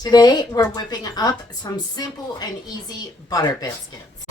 Today we're whipping up some simple and easy butter biscuits.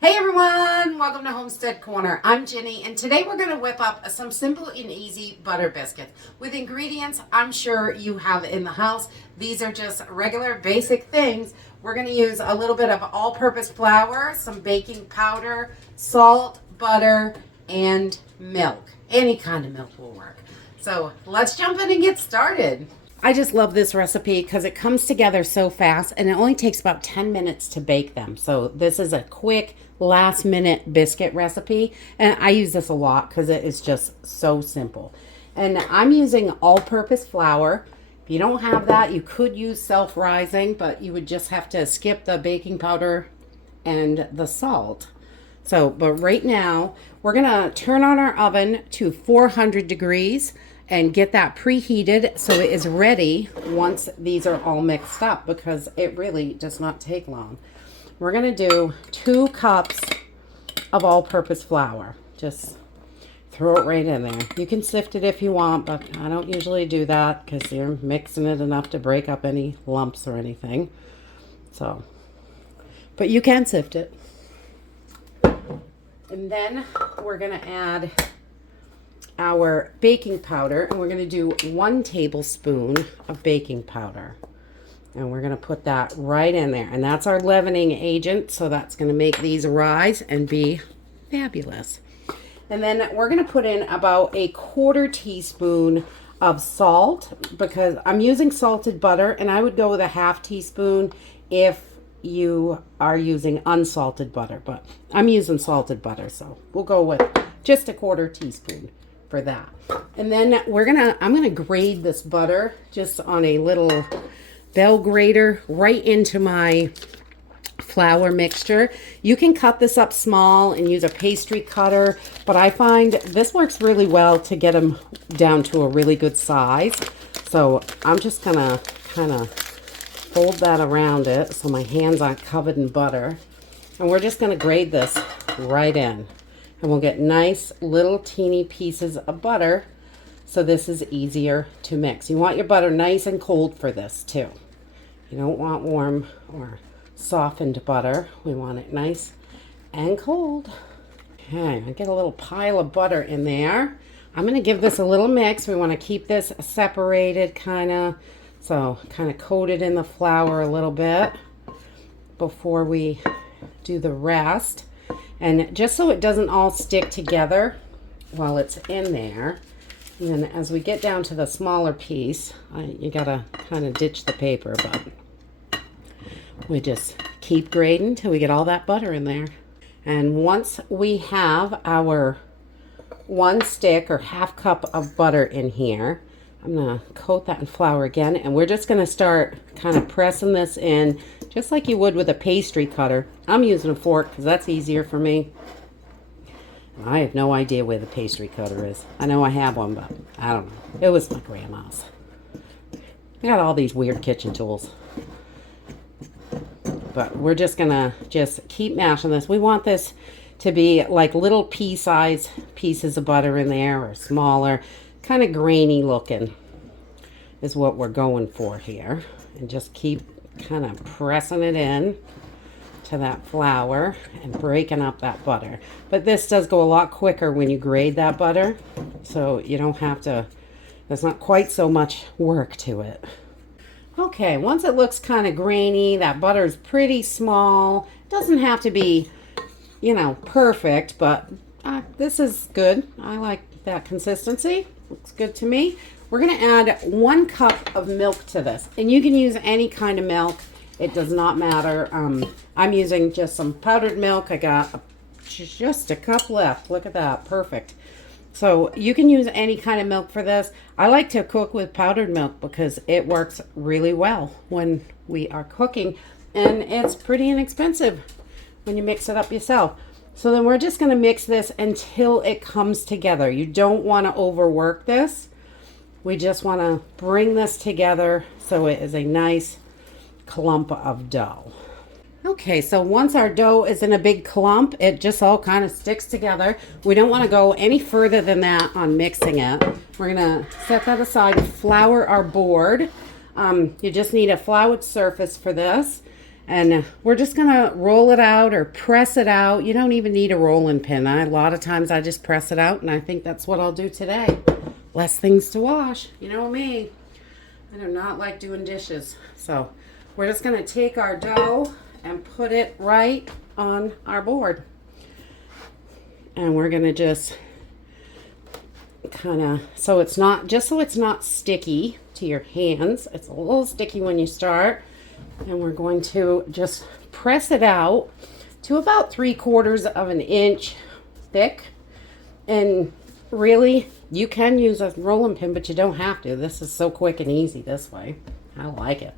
Hey everyone, welcome to Homestead Corner. I'm Jenny, and today we're going to whip up some simple and easy butter biscuits with ingredients I'm sure you have in the house. These are just regular basic things. We're going to use a little bit of all-purpose flour, some baking powder, salt, butter, and milk. Any kind of milk will work. So let's jump in and get started. I just love this recipe because it comes together so fast and it only takes about 10 minutes to bake them. So this is a quick last minute biscuit recipe, and I use this a lot because it is just so simple. And I'm using all-purpose flour. If you don't have that, you could use self-rising, but you would just have to skip the baking powder and the salt. So, but right now we're gonna turn on our oven to 400 degrees and get that preheated so it is ready once these are all mixed up, because it really does not take long. We're gonna do 2 cups of all-purpose flour. Just throw it right in there. You can sift it if you want, but I don't usually do that because you're mixing it enough to break up any lumps or anything. So, but you can sift it. And then we're gonna add our baking powder, and we're going to do 1 tablespoon of baking powder, and we're going to put that right in there, and that's our leavening agent, so that's going to make these rise and be fabulous. And then we're going to put in about 1/4 teaspoon of salt, because I'm using salted butter, and I would go with a 1/2 teaspoon if you are using unsalted butter, but I'm using salted butter, so we'll go with just 1/4 teaspoon for that. And then I'm gonna grate this butter just on a little bell grater right into my flour mixture. You can cut this up small and use a pastry cutter, but I find this works really well to get them down to a really good size. So I'm just gonna kind of fold that around it so my hands aren't covered in butter, and we're just gonna grate this right in. And we'll get nice little teeny pieces of butter, so this is easier to mix. You want your butter nice and cold for this too. You don't want warm or softened butter. We want it nice and cold. Okay, I get a little pile of butter in there. I'm gonna give this a little mix. We wanna keep this separated so kind of coat it in the flour a little bit before we do the rest. And just so it doesn't all stick together while it's in there. And then as we get down to the smaller piece, you gotta kind of ditch the paper, but we just keep grating till we get all that butter in there. And once we have our 1 stick or 1/2 cup of butter in here, I'm gonna coat that in flour again, and we're just gonna start kind of pressing this in just like you would with a pastry cutter. I'm using a fork because that's easier for me. I have no idea where the pastry cutter is. I know I have one, but I don't know. It was my grandma's. I got all these weird kitchen tools. But we're just gonna keep mashing this. We want this to be like little pea-sized pieces of butter in there, or smaller, kind of grainy looking is what we're going for here. And just keep kind of pressing it in to that flour and breaking up that butter. But this does go a lot quicker when you grate that butter, so you don't have to, there's not quite so much work to it. Okay, once it looks kind of grainy, that butter is pretty small. It doesn't have to be, perfect, but this is good. I like that consistency. Looks good to me. We're going to add 1 cup of milk to this, and you can use any kind of milk. It does not matter. I'm using just some powdered milk. I got just a cup left. Look at that. Perfect. So you can use any kind of milk for this. I like to cook with powdered milk because it works really well when we are cooking, and it's pretty inexpensive when you mix it up yourself. So then we're just going to mix this until it comes together. You don't want to overwork this. We just want to bring this together so it is a nice clump of dough. Okay, so once our dough is in a big clump, it just all kind of sticks together. We don't want to go any further than that on mixing it. We're going to set that aside, flour our board. You just need a floured surface for this. And we're just going to roll it out or press it out. You don't even need a rolling pin. A lot of times I just press it out, and I think that's what I'll do today. Less things to wash. You know me. I do not like doing dishes. So we're just going to take our dough and put it right on our board. And we're going to just kind of, so it's not sticky to your hands. It's a little sticky when you start. And we're going to just press it out to about 3/4 of an inch thick. And really, you can use a rolling pin, but you don't have to. This is so quick and easy this way. I like it.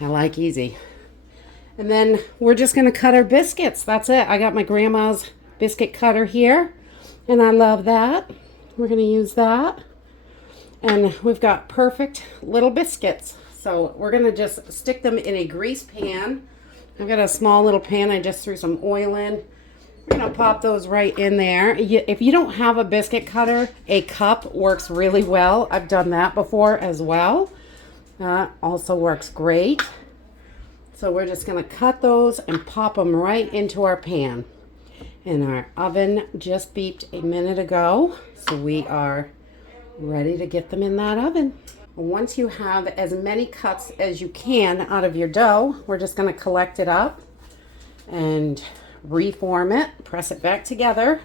I like easy. And then we're just going to cut our biscuits. That's it. I got my grandma's biscuit cutter here, and I love that. We're going to use that. And we've got perfect little biscuits. So we're going to just stick them in a grease pan. I've got a small little pan. I just threw some oil in. We're going to pop those right in there. If you don't have a biscuit cutter, a cup works really well. I've done that before as well. That also works great. So we're just going to cut those and pop them right into our pan. And our oven just beeped a minute ago. So we are ready to get them in that oven. Once you have as many cuts as you can out of your dough, we're just going to collect it up and reform it, press it back together.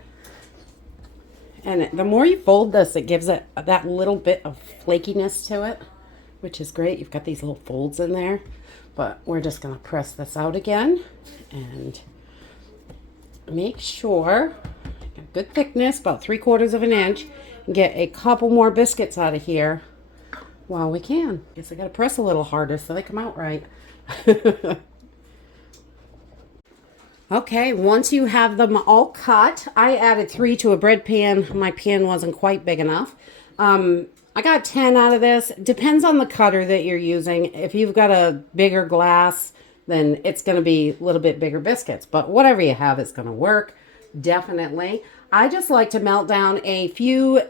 And the more you fold this, it gives it that little bit of flakiness to it, which is great. You've got these little folds in there, but we're just going to press this out again and make sure, good thickness, about 3/4 of an inch, and get a couple more biscuits out of here while we can. Guess I got to press a little harder so they come out right. Okay, once you have them all cut, I added 3 to a bread pan. My pan wasn't quite big enough. I got 10 out of this. Depends on the cutter that you're using. If you've got a bigger glass, then it's going to be a little bit bigger biscuits. But whatever you have is going to work, definitely. I just like to melt down a few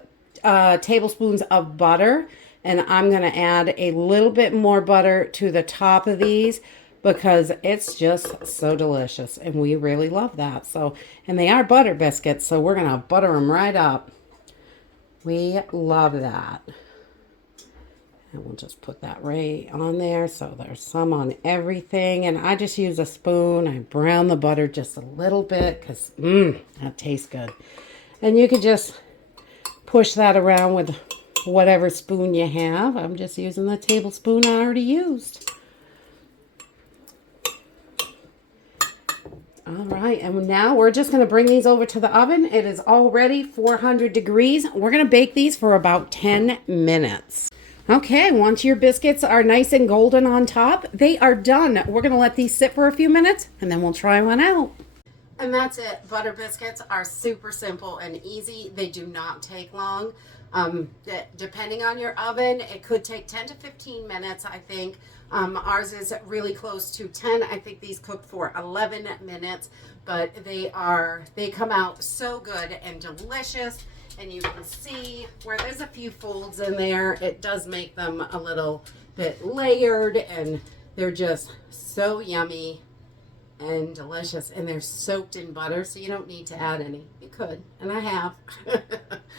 tablespoons of butter. And I'm going to add a little bit more butter to the top of these because it's just so delicious. And we really love that. So, and they are butter biscuits, so we're going to butter them right up. We love that. And we'll just put that right on there. So there's some on everything. And I just use a spoon. I brown the butter just a little bit because, that tastes good. And you could just push that around with whatever spoon you have. I'm just using the tablespoon I already used. All right, and now we're just going to bring these over to the oven. It is already 400 degrees. We're going to bake these for about 10 minutes. Okay, once your biscuits are nice and golden on top, they are done. We're going to let these sit for a few minutes, and then we'll try one out. And that's it. Butter biscuits are super simple and easy. They do not take long. Depending on your oven, it could take 10 to 15 minutes, I think. Ours is really close to 10. I think these cook for 11 minutes, but they come out so good and delicious. And you can see where there's a few folds in there. It does make them a little bit layered, and they're just so yummy and delicious, and they're soaked in butter, so you don't need to add any. You could, and I have,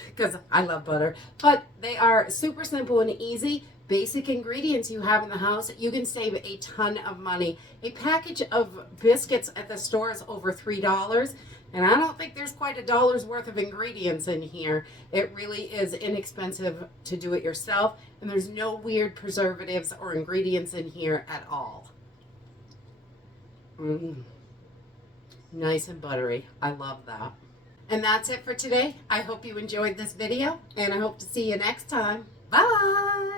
because I love butter. But they are super simple and easy. Basic ingredients you have in the house. You can save a ton of money. A package of biscuits at the store is over $3, and I don't think there's quite $1's worth of ingredients in here. It really is inexpensive to do it yourself, and there's no weird preservatives or ingredients in here at all. Nice and buttery. I love that. And that's it for today. I hope you enjoyed this video, and I hope to see you next time. Bye!